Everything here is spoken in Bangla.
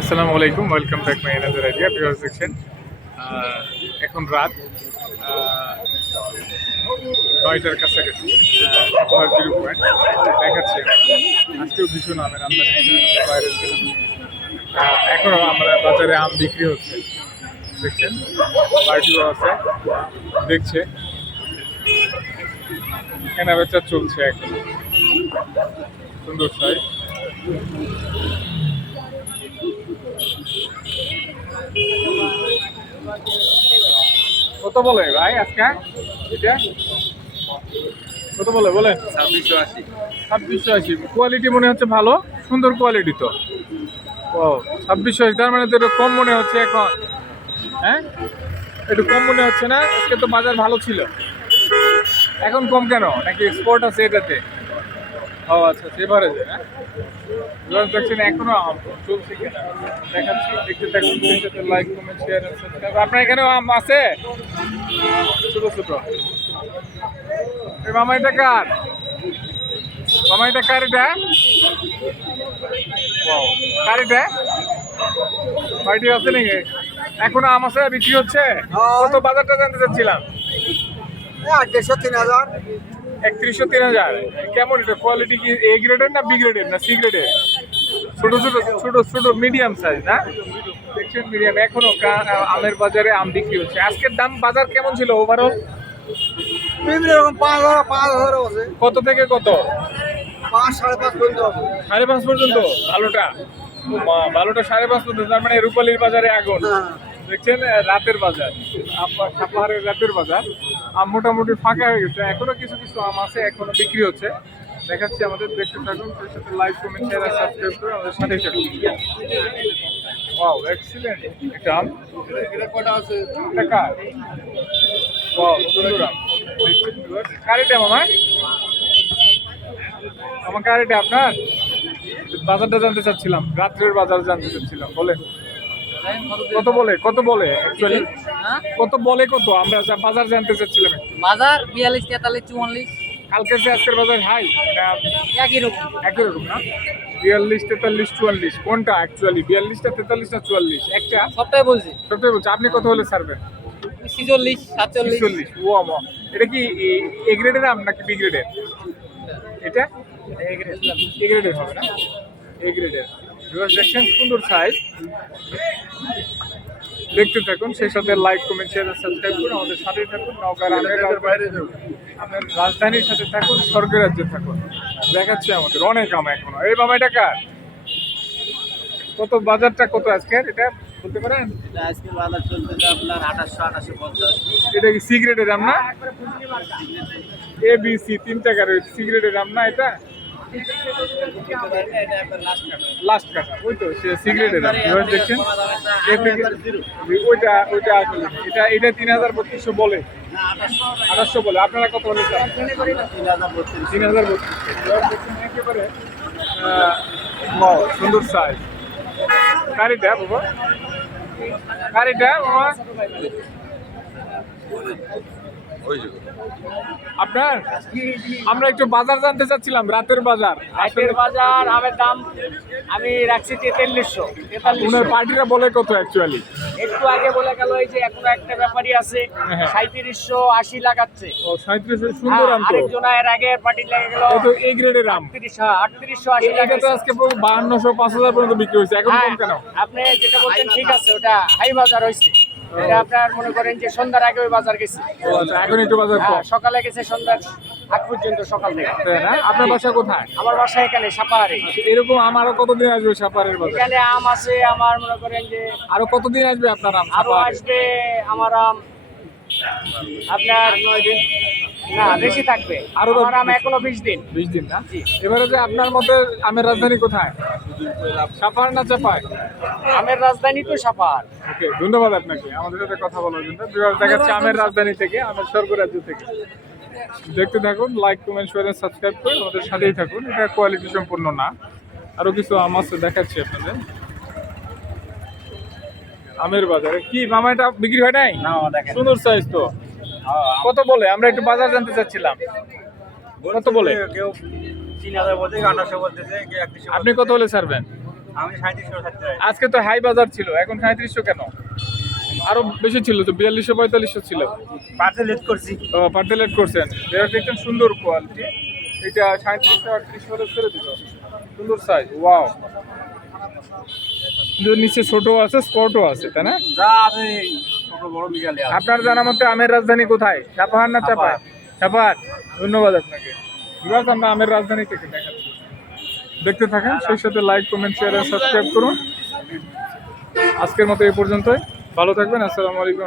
আসসালামু আলাইকুম, welcome back my another idea viewer section. এখন রাত 9টার কাছাকাছি জিরো পয়েন্ট দেখাচ্ছে। আজকেও ভীষণ আমের আমদানি বাইরে ছিলাম। এখনও আমরা বাজারে আম বিক্রি হচ্ছে, দেখছেন পার্টিও আছে, দেখছে কেনা বেচা চলছে। এখন সুন্দর সাইজ। কত বলে ভাই আজকে এটা? কত বলে বলেন? 2680। 2680। কোয়ালিটি মনে হচ্ছে ভালো, সুন্দর কোয়ালিটি তো। ও 2680, তার মানে তো একটু কম মনে হচ্ছে এখন। হ্যাঁ, একটু কম মনে হচ্ছে না? আজকে তো বাজার ভালো ছিল, এখন কম কেন? নাকি এক্সপোর্ট আছে এটাতে? ও আচ্ছা, এভারেজে। হ্যাঁ, এবার দেখছেন এখনো আম চলছে কিনা দেখাচ্ছি, দেখতে থাকুন। সাথে like, comment, share and subscribe. আপনার এখানেও আম আছে ছোট ছোট? এই মামা এটা কার? মামা এটা কার? এটা কার? এটা পার্টি আছে নাকি? এখনো আম আছে, বিক্রি হচ্ছে? কত বাজারটা জানতে চাচ্ছিলাম। 3000। 3100 3000। কেমন এটা কোয়ালিটি? কি এ গ্রেডের না বি গ্রেডের না সি গ্রেডের? ছোট ছোট ছোট ছোট মিডিয়াম সাইজ না? দেখছেন মিডিয়াম। এখনো আমের বাজারে আম বিক্রি হচ্ছে। আজকের দাম বাজার কেমন ছিল ওভারঅল? বিভিন্ন রকম 5000 আছে। কত থেকে কত? 5 5.5 পর্যন্ত আছে। 5.5 পর্যন্ত? ভালোটা ভালোটা 5.5 পর্যন্ত, তার মানে রূপালীর বাজারে আগুন। দেখছেন রাতের বাজার, সাপাহারের রাতের বাজার। আম মোটামুটি ফাঁকা হয়ে গেছে, এখনো কিছু কিছু আম আছে, এখনো বিক্রি হচ্ছে। দেখাচ্ছি আমাদের, দেখতে থাকুন। সেই সাথে লাইক, কমেন্ট, শেয়ার আর সাবস্ক্রাইব করে আমাদের সাথেই থাকুন। ওয়াও, এক্সিলেন্ট একটা আম। এটা কটা আছে? এটা কার? ওয়াও, সুন্দর আম। কার এটা মামা? আমার কার এটা? আপনার? বাজারটা জানতে চাচ্ছিলাম, রাত্রের বাজার জানতে চাচ্ছিলাম। বলেন কত বলে? কত বলে অ্যাকচুয়ালি? কত বলে? কত আমরা বাজার জানতে চাচ্ছিলাম। বাজার 42 43 44 কালকের যে আজকের বাজার হাই একই রকম। একই রকম না? 42 43 44 কোনটা অ্যাকচুয়ালি? 42টা 43 না 44? একটা সবটাই বলছি। সবটাই বলছে। আপনি কত হলে ছাড়বেন? 46 47 46। ও আমা, এটা কি এ গ্রেডের আম নাকি বি গ্রেডের? এটা এ গ্রেডের হবে না? এ গ্রেডের। দেখছেন সুন্দর সাইজ। দেখতে থাকুন, সেই সাথে লাইক, কমেন্ট, শেয়ার সাবস্ক্রাইব করুন, আমাদের সাথেই থাকুন। নওগাঁর আমের বাইরে যাবেন, আপনার রাজধানীর সাথে থাকুন, স্বর্গের রাজ্যে থাকুন। দেখাচ্ছে আমাদের অনেক আম এখনো। এই মামা এটা কার? কত বাজারটা কত আজকের এটা বলতে পারেন? আজকে বাজার চলতেছে আপনার 2800 2850। এটা কি সিগারেটের আম না? এ বি সি 3 টাকার সিগারেটের আম না এটা? লাস্ট কাটা ওই তো সে সিগারেটের দাম। এবার দেখছেন ওইটা ওইটা আসলে এটা এটা 3200 বলে, 2800 বলে। আপনারা কত বলে? 3032। একেবারে সুন্দর সাইজ। গাড়িটা বাবা, গাড়িটা বাবা আপনার? আমরা একটু বাজার জানতে চাচ্ছিলাম, রাতের বাজার। আজকের বাজার আমের দাম আমি রাখছি 4300 ওনার 4300। পার্টিরা বলে কত অ্যাকচুয়ালি? একটু আগে বলে গেল এই যে এখনো একটা ব্যাপারই আছে হ্যাঁ। 3780 লাগাচ্ছে। ও 37 সুন্দর আম তো। আরেকজন এর আগে পার্টি লেগে গেল এই তো এই গ্রেডের আম। 3880 এটা তো লাগাচ্ছে। আজকে 5200 5000 পর্যন্ত বিক্রি হয়েছে, এখন কম কেন? আপনি যেটা বলছেন ঠিক আছে, ওটা হাই বাজার হয়েছে। এটা আপনার মনে করেন যে সন্ধ্যার আগে ওই বাজার গেছে। ও আচ্ছা, এখন একটু বাজার কম। সকালে গেছে সন্ধ্যার আগ পর্যন্ত, সকাল থেকে। তাই না? আপনার বাসা কোথায়? আমার বাসা এখানে সাপাহারে। এরকম আম আরো কতদিন আসবে সাপারের বাজার? এখানে আম আছে আমার মনে করেন যে আরো কতদিন আসবে আপনার আম আরো সাপারে? আসবে আমার আম আপনার 9 দিন, না বেশি থাকবে। আরো আমার আম এখনো 20 দিন। 20 দিন না? জি। এবারে যে আপনার মতে আমের রাজধানী কোথায়? সাপার না চাপায়? আমের রাজধানী তো সাপাহার। ওকে, ধন্যবাদ আপনাকে আমাদের সাথে কথা বলার জন্য। দেখাচ্ছি আমের রাজধানী থেকে, আমের স্বর্গরাজ্য থেকে। দেখতে থাকুন, লাইক, কমেন্ট, শেয়ার সাবস্ক্রাইব করে আমাদের সাথেই থাকুন। এটা কোয়ালিটি সম্পূর্ণ না, আরো কিছু আম আছে দেখাচ্ছি আপনাদের। আমের বাজারে কি মামা এটা বিক্রি হয় নাই? না দেখেন সুন্দর সাইজ তো। কত বলে? আমরা একটু বাজার জানতে চাচ্ছিলাম, কত বলে? কেউ 3000 বলতে 1800 বলতেছে, কেউ 3100। আপনি কত হলে ছাড়বেন? আমি 3700 থাকতে চাই। আজকে তো হাই বাজার ছিল, এখন 3700 কেন? আরো বেশি ছিল তো, 4200 4500 ছিল। পার্সেল লেট করছি। ও পার্টেলেট করছেন, এটা দেখছেন সুন্দর কোয়ালিটি। এটা 3700 3800 হলে ছেড়ে দিল, সুন্দর সাইজ, ওয়াও। নিচে ছোটও আছে, স্পটও আছে, তাই না? যা আছে ছোট বড় মিগালে আছে। আপনার জানা মতে আমের রাজধানী কোথায়? চাপাহার না চাপাহার? চাপাহার। ধন্যবাদ আপনাকে। বিভাগ আমরা আমের রাজধানী থেকে দেখাচ্ছি, দেখতে থাকেন, সেই সাথে লাইক কমেন্ট শেয়ার আর সাবস্ক্রাইব করুন। আজকের মতো এই পর্যন্তই, ভালো থাকবেন, আসসালামু আলাইকুম।